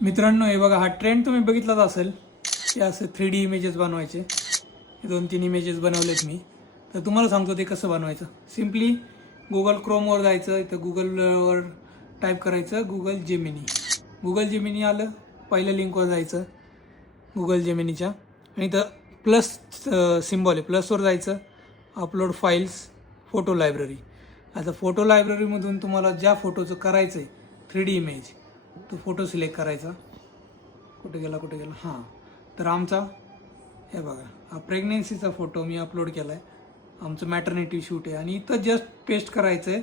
मित्रांनो हे बघा, हा ट्रेंड तुम्ही बघितलाच असेल की असं 3D इमेजेस बनवायचे. 2-3 इमेजेस बनवलेत मी. तर तुम्हाला सांगतो ते कसं बनवायचं. सिम्पली गुगल क्रोमवर जायचं, इथं गुगलवर टाईप करायचं गुगल जेमिनी. गुगल जेमिनी आलं, पहिल्या लिंकवर जायचं गुगल जेमिनीच्या, आणि इथं प्लस सिम्बॉल आहे, प्लसवर जायचं, अपलोड फाईल्स, फोटो लायब्ररी. आता फोटो लायब्ररीमधून तुम्हाला ज्या फोटोचं करायचं आहे 3D इमेज, तो फोटो सिलेक्ट करायचा. कुठे गेला हां. तर आमचा हे बघा, हा प्रेग्नेन्सीचा फोटो मी अपलोड केला आहे. आमचं मॅटर्निटी शूट आहे, आणि इथं जस्ट पेस्ट करायचं आहे.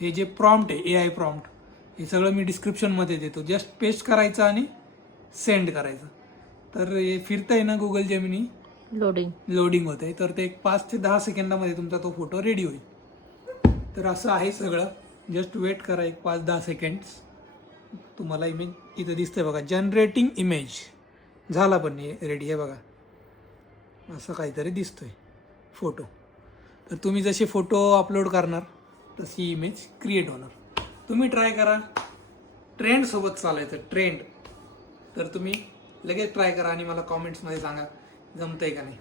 हे जे प्रॉम्प्ट आहे AI प्रॉम्प्ट, हे सगळं मी डिस्क्रिप्शनमध्ये देतो. जस्ट पेस्ट करायचं आणि सेंड करायचं. तर हे फिरतंय ना गुगल जेमिनी, लोडिंग होते. तर ते 5 ते 10 सेकंदामध्ये तुमचा तो फोटो रेडी होईल. तर असं आहे सगळं. जस्ट वेट करा एक 5-10 सेकंड्स. तुम्हाला इमेज इथं दिसतंय बघा, जनरेटिंग इमेज झाला पण रेडी आहे बघा, असं काहीतरी दिसतोय फोटो. तर तुम्ही जसे फोटो अपलोड करणार तशी इमेज क्रिएट होणार. तुम्ही ट्राय करा. ट्रेंडसोबत चालायचं, ट्रेंड. तर तुम्ही लगेच ट्राय करा आणि मला कॉमेंट्समध्ये सांगा जमतंय का नाही.